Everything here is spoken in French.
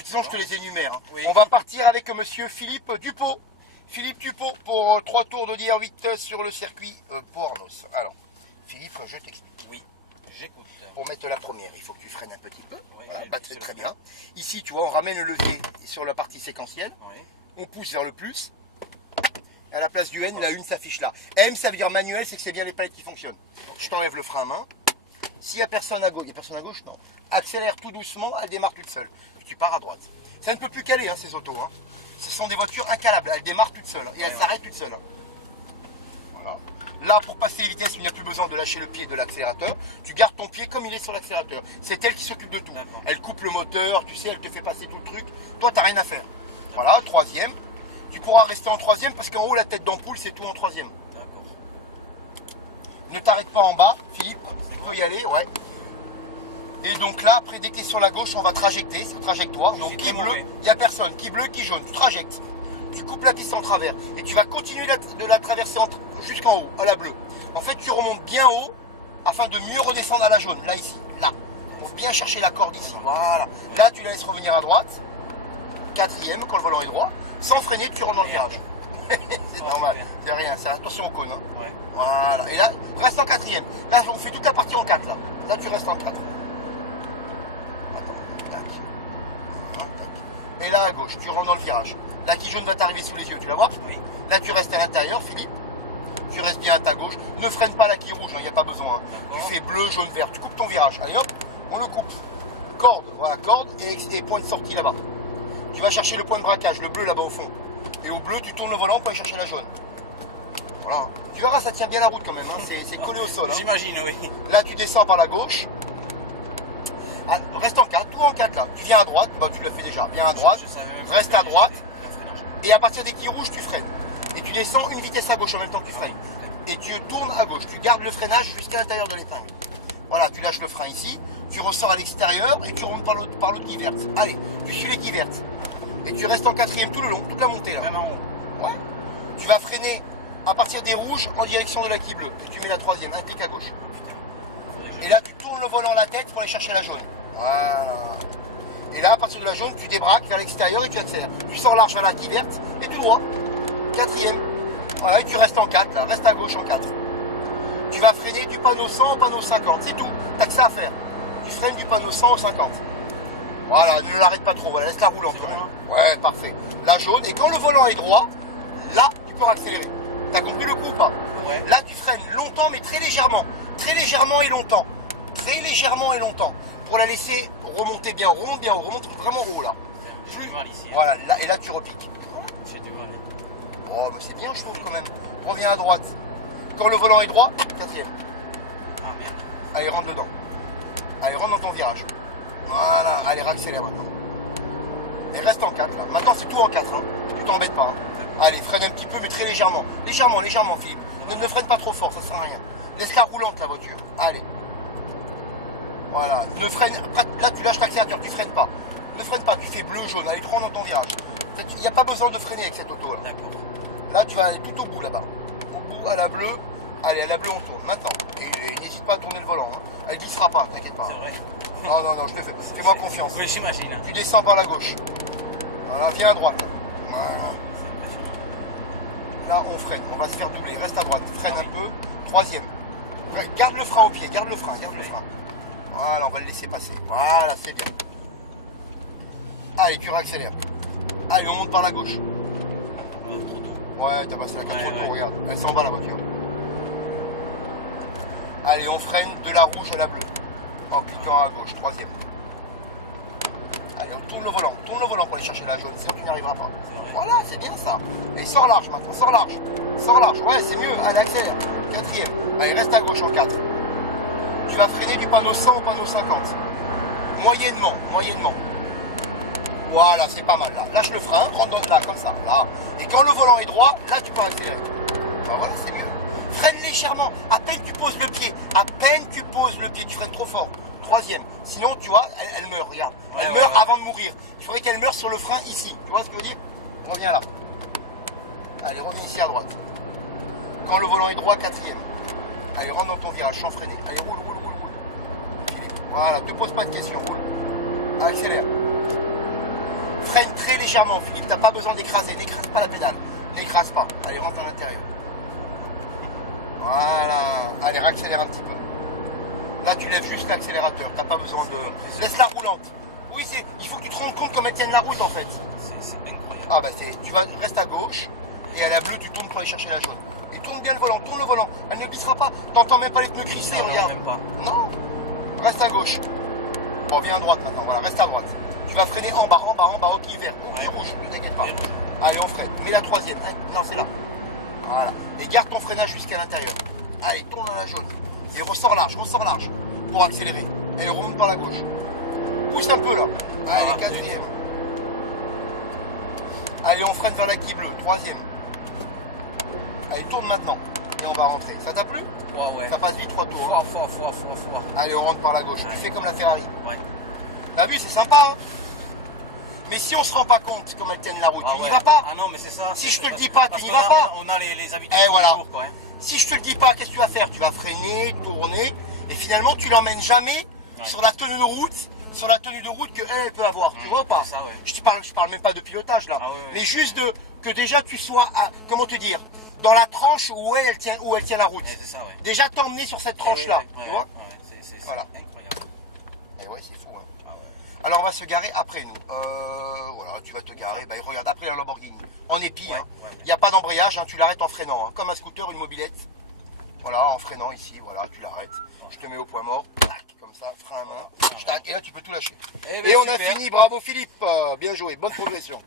toute façon, je te les énumère. Hein. Oui. On va partir avec monsieur Philippe Dupont. Philippe Dupont pour 3 tours de DR8 sur le circuit Pau-Arnos. Alors, Philippe, je t'explique. Oui, j'écoute. Pour mettre la première, il faut que tu freines un petit peu. Oui, Voilà, bah, très bien. Ici, tu vois, on ramène le levier sur la partie séquentielle. Oui. On pousse vers le plus. À la place du N, la une s'affiche là. M, ça veut dire manuel, c'est que c'est bien les palettes qui fonctionnent. Je t'enlève le frein à main. S'il n'y a personne à gauche, il n'y a personne à gauche, non. Accélère tout doucement, elle démarre toute seule. Et tu pars à droite. Ça ne peut plus caler, hein, ces autos. Hein. Ce sont des voitures incalables. Elles démarrent toutes seules. Et elles s'arrêtent toutes seules. Hein. Voilà. Là, pour passer les vitesses, il n'y a plus besoin de lâcher le pied de l'accélérateur. Tu gardes ton pied comme il est sur l'accélérateur. C'est elle qui s'occupe de tout. Elle coupe le moteur, tu sais, elle te fait passer tout le truc. Toi, tu n'as rien à faire. Voilà, troisième. Tu pourras rester en troisième parce qu'en haut, la tête d'ampoule, c'est tout en troisième. D'accord. Ne t'arrête pas en bas, Philippe. Tu peux y aller, ouais. Et donc là, après, dès que tu es sur la gauche, on va trajecter, c'est trajectoire. Donc qui bleu, il n'y a personne. Qui bleu, qui jaune. Tu trajectes. Tu coupes la piste en travers. Et tu vas continuer de la traverser jusqu'en haut, à la bleue. En fait, tu remontes bien haut afin de mieux redescendre à la jaune. Là, ici. Là. Pour bien chercher la corde ici. Voilà. Là, tu la laisses revenir à droite. Quatrième, quand le volant est droit. Sans freiner, tu rentres dans le virage. C'est normal. C'est rien. C'est attention au cône. Hein. Ouais. Voilà. Et là, reste en quatrième. Là, on fait toute la partie en 4. Là, tu restes en 4. Attends. Tac. Tac. Et là, à gauche, tu rentres dans le virage. La qui jaune va t'arriver sous les yeux, tu la vois? Oui. Là, tu restes à l'intérieur, Philippe. Tu restes bien à ta gauche. Ne freine pas la qui rouge, il n'y a pas besoin. Hein. Tu fais bleu, jaune, vert. Tu coupes ton virage. Allez hop, on le coupe. Corde, voilà, corde et point de sortie là-bas. Tu vas chercher le point de braquage, le bleu là-bas au fond. Et au bleu, tu tournes le volant pour aller chercher la jaune. Voilà. Tu verras, ça tient bien la route quand même. Hein. C'est collé au sol. Hein. J'imagine, oui. Là, tu descends par la gauche. Ah, reste en 4, tout en 4 là. Tu viens à droite, bah, tu l'as fait déjà. Viens à droite, reste à droite. Et à partir des quilles rouges, tu freines. Et tu descends une vitesse à gauche en même temps que tu freines. Et tu tournes à gauche. Tu gardes le freinage jusqu'à l'intérieur de l'épingle. Voilà, tu lâches le frein ici. Tu ressors à l'extérieur et tu remontes par l'autre quille verte. Allez, tu suis les quilles vertes. Et tu restes en quatrième tout le long, toute la montée là. Même en haut. Ouais. Tu vas freiner à partir des rouges en direction de la quille bleue. Et tu mets la troisième, un clic à gauche. Et là, tu tournes le volant à la tête pour aller chercher la jaune. Voilà. Et là, à partir de la jaune, tu débraques vers l'extérieur et tu accélères. Tu sors large vers la quille verte et tout droit. Quatrième. Voilà, et tu restes en 4, là. Reste à gauche en 4. Tu vas freiner du panneau 100 au panneau 50. C'est tout. T'as que ça à faire. Tu freines du panneau 100 au 50. Voilà, ne l'arrête pas trop. Voilà, laisse-la rouler en tournant. Ouais, parfait. La jaune. Et quand le volant est droit, là, tu peux accélérer. T'as compris le coup ou pas? Ouais. Là, tu freines longtemps, mais très légèrement. Très légèrement et longtemps. Très légèrement et longtemps. Pour la laisser remonter bien. Remonte bien haut. Remonte vraiment haut, là. J'ai du mal ici. Hein. Voilà, là, et là, tu repiques. J'ai du mal. Oh, mais c'est bien, je trouve, quand même. Reviens à droite. Quand le volant est droit, quatrième. Ah merde. Allez, rentre dedans. Allez, rentre dans ton virage. Voilà, allez, réaccélère maintenant. Et reste en 4, là. Maintenant, c'est tout en 4, hein. Tu t'embêtes pas, hein. Allez, freine un petit peu, mais très légèrement. Légèrement, légèrement, Philippe. Ne freine pas trop fort, ça sert à rien. Laisse-la roulante, la voiture. Allez. Voilà. Ne freine. Là, tu lâches l'accélérateur, tu freines pas. Ne freine pas, tu fais bleu, jaune. Allez, tu rentres dans ton virage. Il n'y a pas besoin de freiner avec cette auto, là. D'accord. Là, tu vas aller tout au bout, là-bas. Au bout, à la bleue. Allez, à la bleue, on tourne. Maintenant. Et n'hésite pas à tourner le volant, hein. Elle ne glissera pas, t'inquiète pas. C'est vrai. Non, non, non, je te fais. Fais-moi confiance. Oui, j'imagine. Tu descends par la gauche. Voilà, viens à droite. Voilà. Là, on freine. On va se faire doubler. Reste à droite. Freine un peu. Troisième. Garde le frein au pied. Garde le frein. Garde le frein. Voilà, on va le laisser passer. Voilà, c'est bien. Allez, tu réaccélères. Allez, on monte par la gauche. Ouais, t'as passé la 4 trop tôt, regarde. Elle s'en va, la voiture. Allez, on freine de la rouge à la bleue. En cliquant à gauche. Troisième. Allez, on tourne le volant. Tourne le volant pour aller chercher la jaune. Sinon, tu n'y arriveras pas. Voilà, c'est bien ça. Et sors large maintenant. Sors large. Sors large. Ouais, c'est mieux. Allez, accélère. Quatrième. Allez, reste à gauche en 4. Tu vas freiner du panneau 100 au panneau 50. Moyennement. Moyennement. Voilà, c'est pas mal là. Lâche le frein. Rentre dans là, comme ça. Là. Et quand le volant est droit, là, tu peux accélérer. Ben voilà, c'est mieux. Freine légèrement. À peine tu poses le pied. À peine tu poses le pied. Tu freines trop fort. Troisième. Sinon, tu vois, elle meurt, regarde. Ouais, elle meurt avant de mourir. Il faudrait qu'elle meure sur le frein ici. Tu vois ce que je veux dire? Reviens là. Allez, reviens ici à droite. Quand le volant est droit, quatrième. Allez, rentre dans ton virage sans freiner. Allez, roule, roule, roule, roule. Philippe. Voilà, te pose pas de questions, roule. Accélère. Freine très légèrement, Philippe. T'as pas besoin d'écraser. N'écrase pas la pédale. N'écrase pas. Allez, rentre à l'intérieur. Voilà. Allez, réaccélère un petit peu. Là, tu lèves juste l'accélérateur. T'as pas besoin de... Laisse-la roulante. Oui, il faut que tu te rendes compte comment elle tienne la route, en fait. C'est incroyable. Ah, bah, reste à gauche. Et à la bleue, tu tournes pour aller chercher la jaune. Et tourne bien le volant, tourne le volant. Elle ne glissera pas. T'entends même pas les pneus crisser, Non, regarde. même pas. Non. Reste à gauche. Bon, viens à droite maintenant. Voilà, reste à droite. Tu vas freiner en bas, ok, vert. Ok, rouge, ne t'inquiète pas. Allez, on freine. Mets la troisième. Hein. Non, c'est là. Voilà. Et garde ton freinage jusqu'à l'intérieur. Allez, tourne dans la jaune. Et ressors large pour accélérer. Et remonte par la gauche. Pousse un peu là. Allez, quatrième. Allez, on freine vers la quille bleue. Troisième. Allez, tourne maintenant. Et on va rentrer. Ça t'a plu? Ouais. Ça passe vite, 3 tours. Hein. Fort. Allez, on rentre par la gauche. Tu fais comme la Ferrari. Ouais. T'as vu, c'est sympa. Hein, mais si on se rend pas compte comment elles tiennent la route, tu n'y ouais. vas pas. Ah non, mais c'est ça. Si je te le dis pas, tu n'y vas a, pas. On a les habitudes Et voilà. jour, quoi, hein. Si je te le dis pas, qu'est-ce que tu vas faire? Tu vas freiner, tourner, et finalement tu l'emmènes jamais sur la tenue de route, que elle peut avoir. Tu vois ou pas? Ça, ouais. Je parle même pas de pilotage là, mais juste que déjà tu sois, comment te dire, dans la tranche où elle tient la route. C'est ça, ouais. Déjà t'emmener sur cette tranche là, tu vois? C'est voilà. incroyable. Et ouais, c'est fou. Hein. Ah ouais. Alors on va se garer après nous. Voilà, tu vas te garer. Bah, regarde, après la Lamborghini. En épi, Ouais, hein. ouais. Il n'y a pas d'embrayage, hein, tu l'arrêtes en freinant. Hein. Comme un scooter, une mobilette. Voilà, en freinant ici, voilà, tu l'arrêtes. Je te mets au point mort, tac, comme ça, frein à main. Et là tu peux tout lâcher. Eh ben, Et on a super. fini, bravo Philippe, bien joué, bonne progression.